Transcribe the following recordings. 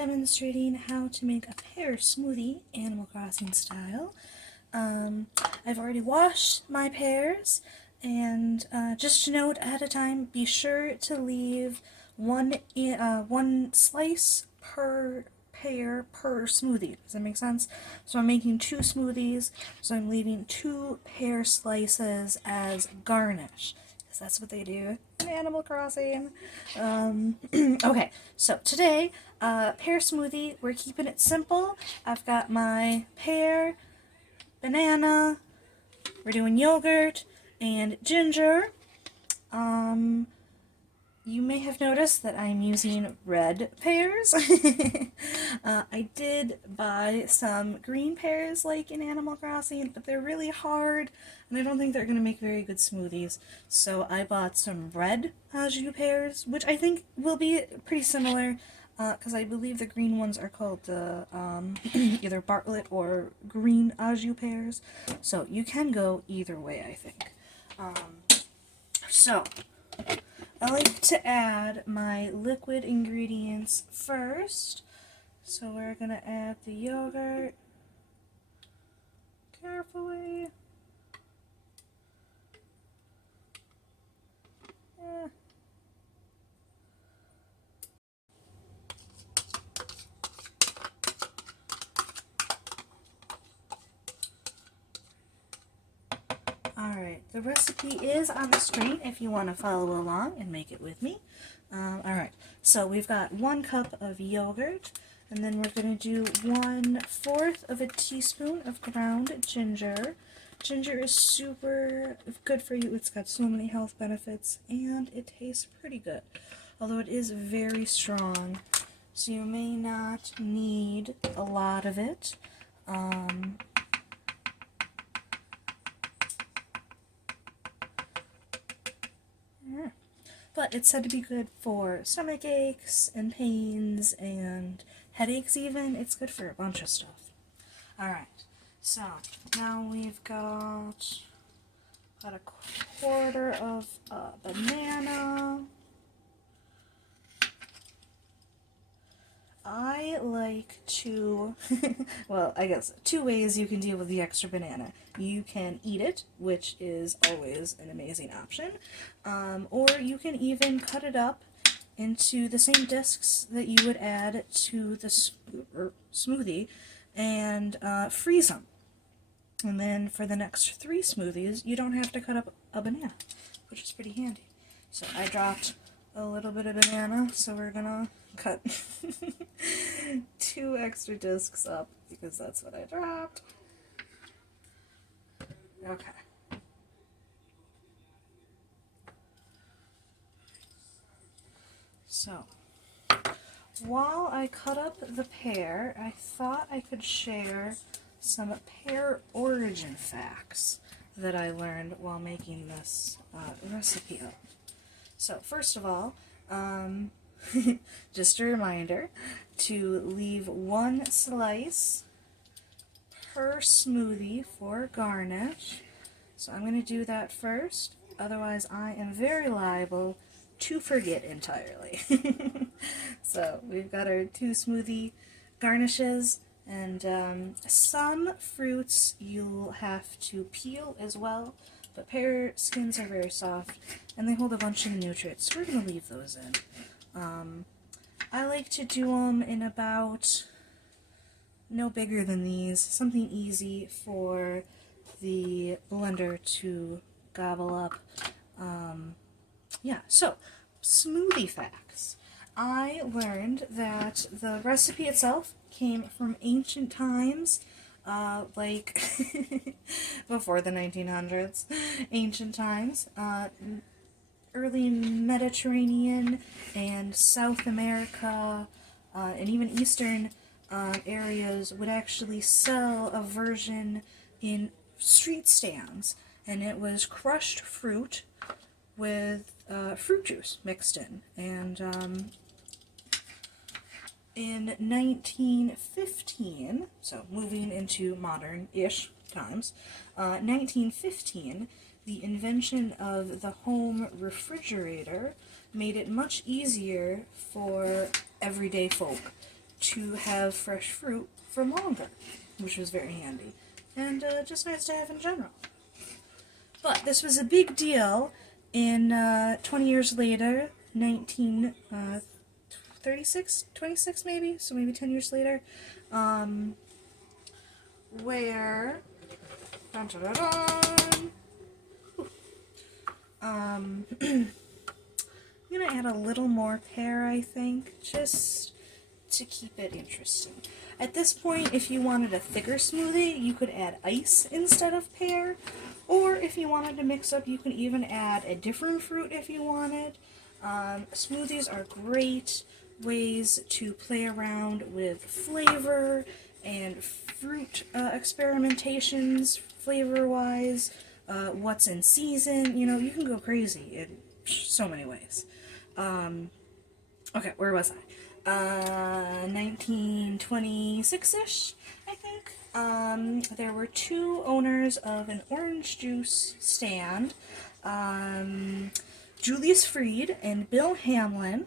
demonstrating how to make a pear smoothie, Animal Crossing style. I've already washed my pears, and just a note ahead of time, be sure to leave one slice per pear per smoothie. Does that make sense? So I'm making 2 smoothies, so I'm leaving 2 pear slices as garnish, because that's what they do in Animal Crossing. Okay, so today, pear smoothie, we're keeping it simple. I've got my pear, banana, we're doing yogurt, and ginger. You may have noticed that I'm using red pears. I did buy some green pears like in Animal Crossing, but they're really hard, and I don't think they're going to make very good smoothies. So I bought some red au jus pears, which I think will be pretty similar, because I believe the green ones are called the either Bartlett or green au jus pears. So you can go either way, I think. So I like to add my liquid ingredients first. So we're going to add the yogurt carefully. Alright, the recipe is on the screen if you want to follow along and make it with me. Alright, so we've got 1 cup of yogurt, and then we're going to do 1/4 of a teaspoon of ground ginger. Ginger is super good for you. It's got so many health benefits, and it tastes pretty good, although it is very strong, so you may not need a lot of it. But it's said to be good for stomach aches and pains and headaches even. It's good for a bunch of stuff. Alright, so now we've got about 1/4 of a banana. I like to, well, I guess 2 ways you can deal with the extra banana. You can eat it, which is always an amazing option, or you can even cut it up into the same discs that you would add to the smoothie and freeze them. And then for the next 3 smoothies, you don't have to cut up a banana, which is pretty handy. So I dropped a little bit of banana, so we're gonna cut 2 extra discs up because that's what I dropped. Okay. So, while I cut up the pear, I thought I could share some pear origin facts that I learned while making this recipe up. So, first of all, just a reminder to leave 1 slice per smoothie for garnish. So I'm going to do that first, otherwise I am very liable to forget entirely. So we've got our 2 smoothie garnishes, and some fruits you'll have to peel as well, but pear skins are very soft and they hold a bunch of nutrients, so we're going to leave those in. I like to do them in about no bigger than these, something easy for the blender to gobble up. Yeah, so smoothie facts. I learned that the recipe itself came from ancient times, like before the 1900s, ancient times. Early Mediterranean and South America and even Eastern areas would actually sell a version in street stands, and it was crushed fruit with fruit juice mixed in. And in 1915, so moving into modern-ish times, 1915, the invention of the home refrigerator made it much easier for everyday folk to have fresh fruit for longer, which was very handy, and just nice to have in general. But this was a big deal in 20 years later, 1936, 26 maybe, so maybe 10 years later, where, dun, dun, dun, dun, I'm going to add a little more pear, I think, just to keep it interesting. At this point, if you wanted a thicker smoothie, you could add ice instead of pear, or if you wanted to mix up, you can even add a different fruit if you wanted. Smoothies are great ways to play around with flavor and fruit experimentations, flavor-wise, what's in season. You know, you can go crazy in so many ways. Okay, where was I? 1926-ish, I think. There were two owners of an orange juice stand, Julius Freed and Bill Hamlin,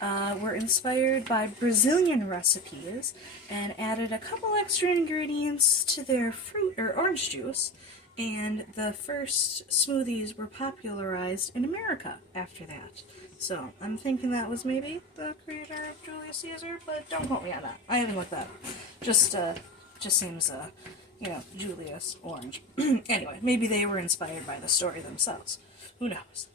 were inspired by Brazilian recipes and added a couple extra ingredients to their fruit or orange juice, and the first smoothies were popularized in America after that. So I'm thinking that was maybe the creator of Julius Caesar, but don't quote me on that. I haven't looked that up. Just seems, you know, Julius Orange. Anyway, maybe they were inspired by the story themselves. Who knows?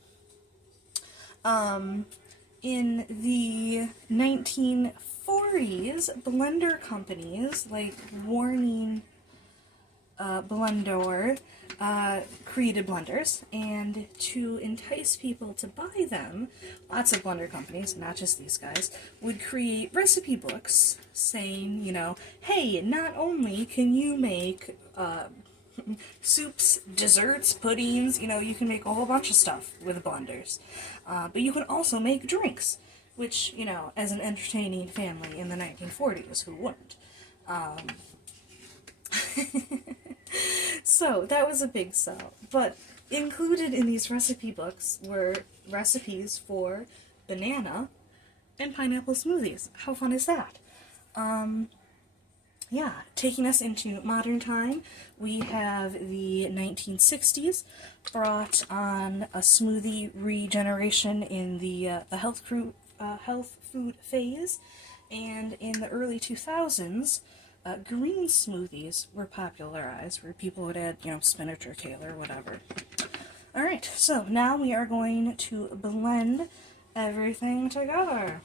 In the 1940s, blender companies like Warning Blendor created blenders, and to entice people to buy them, lots of blender companies, not just these guys, would create recipe books saying, you know, hey, not only can you make soups, desserts, puddings, you know, you can make a whole bunch of stuff with blenders, but you can also make drinks, which, you know, as an entertaining family in the 1940s, who wouldn't? So that was a big sell, but included in these recipe books were recipes for banana and pineapple smoothies. How fun is that? Yeah, taking us into modern time, we have the 1960s brought on a smoothie regeneration in the health food phase, and in the early 2000s, green smoothies were popularized, where people would add, you know, spinach or kale or whatever. Alright, so now we are going to blend everything together.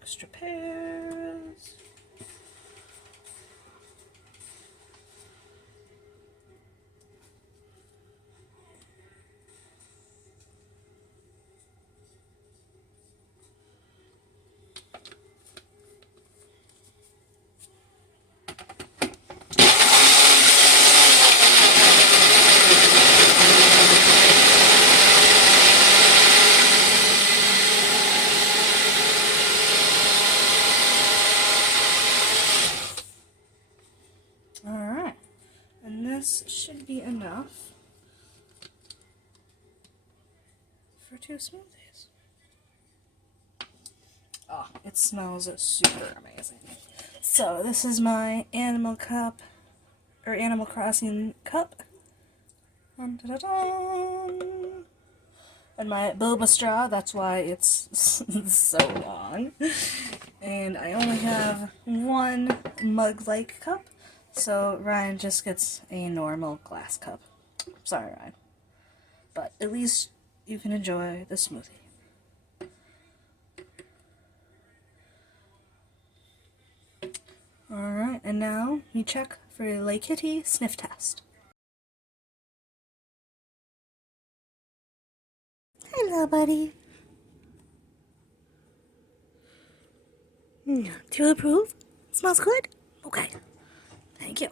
Extra pears. Alright, and this should be enough for 2 smoothies. Oh, it smells super amazing. So this is my Animal Crossing cup. Dun, dun, dun, dun. And my boba straw, that's why it's so long. And I only have one mug-like cup, so Ryan just gets a normal glass cup. Sorry, Ryan. But at least you can enjoy the smoothie. Alright, and now you check for a Lay Kitty sniff test. Hello, buddy. Do you approve? Smells good? Okay. Thank you.